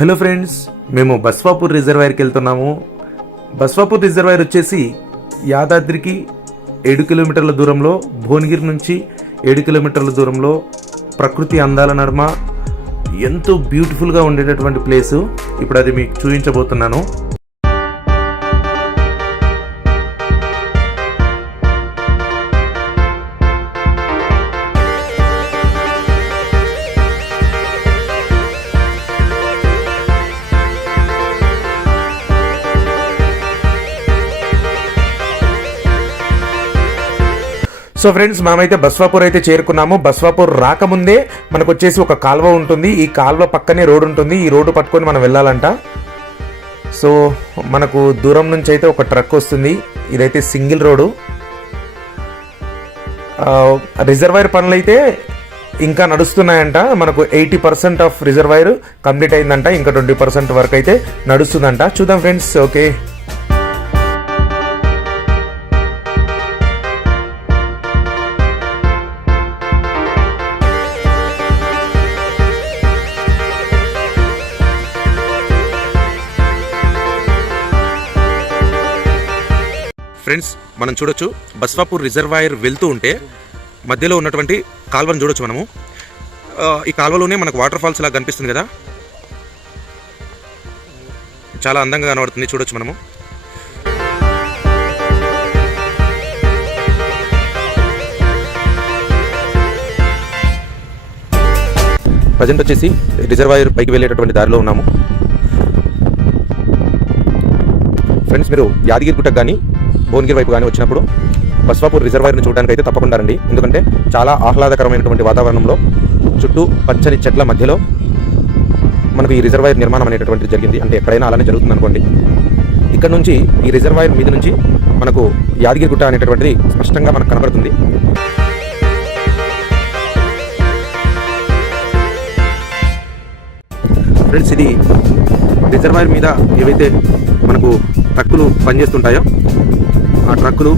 Hello friends, మేము బస్వాపూర్ రిజర్వాయర్కి వెళ్తున్నాము. Baswapur reservoir వచ్చేసి యాదాద్రికి 7 కిలోమీటర్ల దూరంలో, భువనగిరి నుంచి 7 కిలోమీటర్ల దూరంలో, ప్రకృతి అందాల నడుమ ఎంతో బ్యూటిఫుల్గా ఉండేటటువంటి ప్లేసు. ఇప్పుడు అది మీకు చూపించబోతున్నాను. సో ఫ్రెండ్స్, మనమైతే బస్వాపూర్ అయితే చేరుకున్నాము. బస్వాపూర్ రాకముందే మనకు వచ్చేసి ఒక కాల్వ ఉంటుంది. ఈ కాల్వ పక్కనే రోడ్డు ఉంటుంది. ఈ రోడ్డు పట్టుకొని మనం వెళ్ళాలంట. సో మనకు దూరం నుంచి అయితే ఒక ట్రక్ వస్తుంది. ఇదైతే సింగిల్ రోడ్డు. రిజర్వాయర్ పనులు అయితే ఇంకా నడుస్తున్నాయంట. మనకు 80% ఆఫ్ రిజర్వాయర్ కంప్లీట్ అయిందంట. ఇంకా 20% వరకు అయితే నడుస్తుందంట. చూద్దాం ఫ్రెండ్స్. ఓకే, ఫ్రెండ్స్, మనం చూడొచ్చు బస్వాపూర్ రిజర్వాయర్ వెళ్తూ ఉంటే మధ్యలో ఉన్నటువంటి కాల్వను చూడొచ్చు మనము. ఈ కాల్వలోనే మనకు వాటర్ ఫాల్స్ లాగా కనిపిస్తుంది కదా, చాలా అందంగా కనబడుతుంది. చూడొచ్చు మనము. ప్రజెంట్ వచ్చేసి రిజర్వాయర్ పైకి వెళ్ళేటటువంటి దారిలో ఉన్నాము. ఫ్రెండ్స్, మీరు యాదగిరిగుట్టకు కానీ భువనగిరి వైపు కానీ వచ్చినప్పుడు బస్వాపూర్ రిజర్వాయర్ని చూడడానికి అయితే తప్పకుండా రండి. ఎందుకంటే చాలా ఆహ్లాదకరమైనటువంటి వాతావరణంలో చుట్టూ పచ్చని చెట్ల మధ్యలో మనకు ఈ రిజర్వాయర్ నిర్మాణం అనేటటువంటిది జరిగింది. అంటే ఎక్కడైనా అలానే జరుగుతుంది అనుకోండి. ఇక్కడ నుంచి ఈ రిజర్వాయర్ మీద నుంచి మనకు యాదగిరిగుట్ట అనేటటువంటిది స్పష్టంగా మనకు కనబడుతుంది. ఫ్రెండ్స్, ఇది రిజర్వాయర్ మీద ఏవైతే మనకు ట్రక్కులు పనిచేస్తుంటాయో ఆ ట్రక్కులు,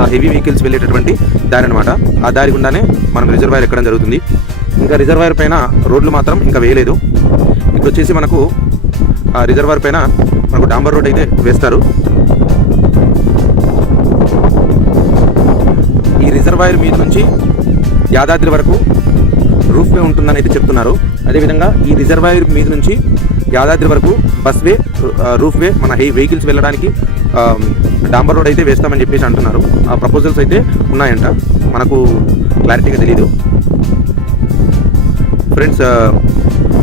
ఆ హెవీ వెహికల్స్ వెళ్ళేటటువంటి దారి అనమాట. ఆ దారి గుండానే మనం రిజర్వాయర్ ఎక్కడం జరుగుతుంది. ఇంకా రిజర్వాయర్ పైన రోడ్లు మాత్రం ఇంకా వేయలేదు. ఇప్పుడు వచ్చేసి మనకు ఆ రిజర్వాయర్ పైన మనకు డాంబర్ రోడ్ అయితే వేస్తారు. ఈ రిజర్వాయర్ మీద నుంచి యాదాద్రి వరకు రూఫ్ వే ఉంటుందని అయితే చెప్తున్నారు. అదేవిధంగా ఈ రిజర్వాయర్ మీద నుంచి యాదాద్రి వరకు బస్ వే, రూఫ్ వే, మన వెహికల్స్ వెళ్ళడానికి డాంబర్ రోడ్ అయితే వేస్తామని చెప్పేసి అంటున్నారు. ఆ ప్రపోజల్స్ అయితే ఉన్నాయంట, మనకు క్లారిటీగా తెలీదు. ఫ్రెండ్స్,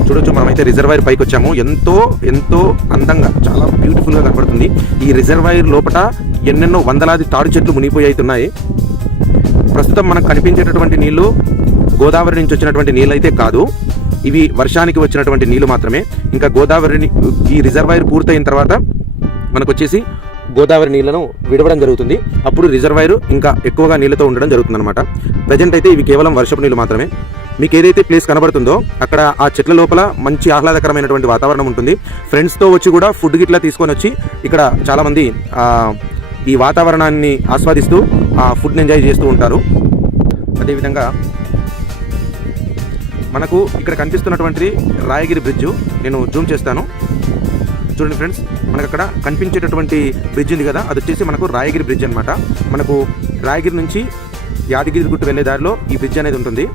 చూడొచ్చు, మనమైతే రిజర్వాయర్ పైకి వచ్చాము. ఎంతో ఎంతో అందంగా, చాలా బ్యూటిఫుల్గా కనపడుతుంది. ఈ రిజర్వాయర్ లోపల ఎన్నెన్నో వందలాది తాడు చెట్లు మునిగిపోయి. ప్రస్తుతం మనకు కనిపించేటటువంటి నీళ్లు గోదావరి నుంచి వచ్చినటువంటి నీళ్ళు అయితే కాదు. ఇవి వర్షానికి వచ్చినటువంటి నీళ్లు మాత్రమే. ఇంకా గోదావరిని, ఈ రిజర్వాయర్ పూర్తయిన తర్వాత మనకు వచ్చేసి గోదావరి నీళ్లను విడవడం జరుగుతుంది. అప్పుడు రిజర్వాయర్ ఇంకా ఎక్కువగా నీళ్లతో ఉండడం జరుగుతుంది అనమాట. ప్రజెంట్ అయితే ఇవి కేవలం వర్షపు నీళ్లు మాత్రమే. మీకు ఏదైతే ప్లేస్ కనబడుతుందో అక్కడ ఆ చెట్ల లోపల మంచి ఆహ్లాదకరమైనటువంటి వాతావరణం ఉంటుంది. ఫ్రెండ్స్తో వచ్చి కూడా ఫుడ్ గిట్లా తీసుకొని వచ్చి ఇక్కడ చాలామంది ఈ వాతావరణాన్ని ఆస్వాదిస్తూ ఆ ఫుడ్ని ఎంజాయ్ చేస్తూ ఉంటారు. అదేవిధంగా మనకు ఇక్కడ కనిపిస్తున్నటువంటిది రాయగిరి బ్రిడ్జు. నేను జూమ్ చేస్తాను, చూడండి ఫ్రెండ్స్. మనకు అక్కడ కనిపించేటటువంటి బ్రిడ్జ్ ఉంది కదా, అది వచ్చేసి మనకు రాయగిరి బ్రిడ్జ్ అనమాట. మనకు రాయగిరి నుంచి యాదగిరిగుట్ట వెళ్ళే దారిలో ఈ బ్రిడ్జ్ అనేది ఉంటుంది.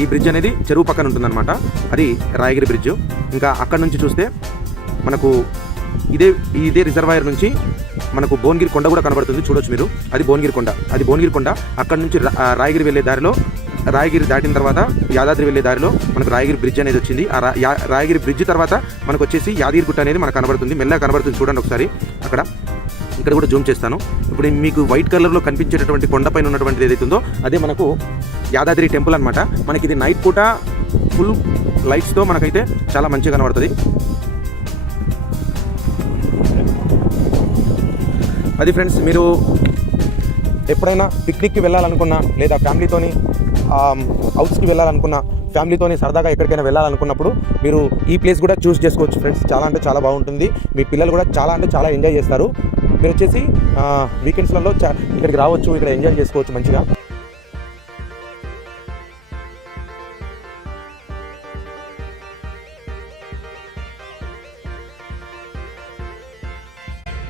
ఈ బ్రిడ్జ్ అనేది చెరువు పక్కన ఉంటుందన్నమాట. అది రాయగిరి బ్రిడ్జ్. ఇంకా అక్కడ నుంచి చూస్తే మనకు ఇదే రిజర్వాయర్ నుంచి మనకు భువనగిరి కొండ కూడా కనబడుతుంది. చూడొచ్చు మీరు, అది భువనగిరి కొండ. అక్కడ నుంచి రాయగిరి వెళ్ళే దారిలో, రాయగిరి దాటిన తర్వాత యాదాద్రి వెళ్ళే దారిలో మనకు రాయగిరి బ్రిడ్జ్ అనేది వచ్చింది. ఆ రాయగిరి బ్రిడ్జ్ తర్వాత మనకు వచ్చేసి యాదగిరిగుట్ట అనేది మనకు కనబడుతుంది, మెల్లగా కనబడుతుంది. చూడండి ఒకసారి అక్కడ. ఇక్కడ కూడా జూమ్ చేస్తాను. ఇప్పుడు మీకు వైట్ కలర్లో కనిపించేటటువంటి కొండపైన ఉన్నటువంటిది ఏదైతే ఉందో అదే మనకు యాదాద్రి టెంపుల్ అనమాట. మనకి ఇది నైట్ పూట ఫుల్ లైట్స్తో మనకైతే చాలా మంచిగా కనబడుతుంది. అది ఫ్రెండ్స్, మీరు ఎప్పుడైనా పిక్నిక్కి వెళ్ళాలనుకున్నా, లేదా ఫ్యామిలీతోని హౌస్కి వెళ్ళాలనుకున్నా, ఫ్యామిలీతోని సరదాగా ఎక్కడికైనా వెళ్ళాలనుకున్నప్పుడు మీరు ఈ ప్లేస్ కూడా చూస్ చేసుకోవచ్చు ఫ్రెండ్స్. చాలా అంటే చాలా బాగుంటుంది. మీ పిల్లలు కూడా చాలా అంటే చాలా ఎంజాయ్ చేస్తారు. మీరు వచ్చేసి వీకెండ్స్లలో ఇక్కడికి రావచ్చు, ఇక్కడ ఎంజాయ్ చేసుకోవచ్చు మంచిగా.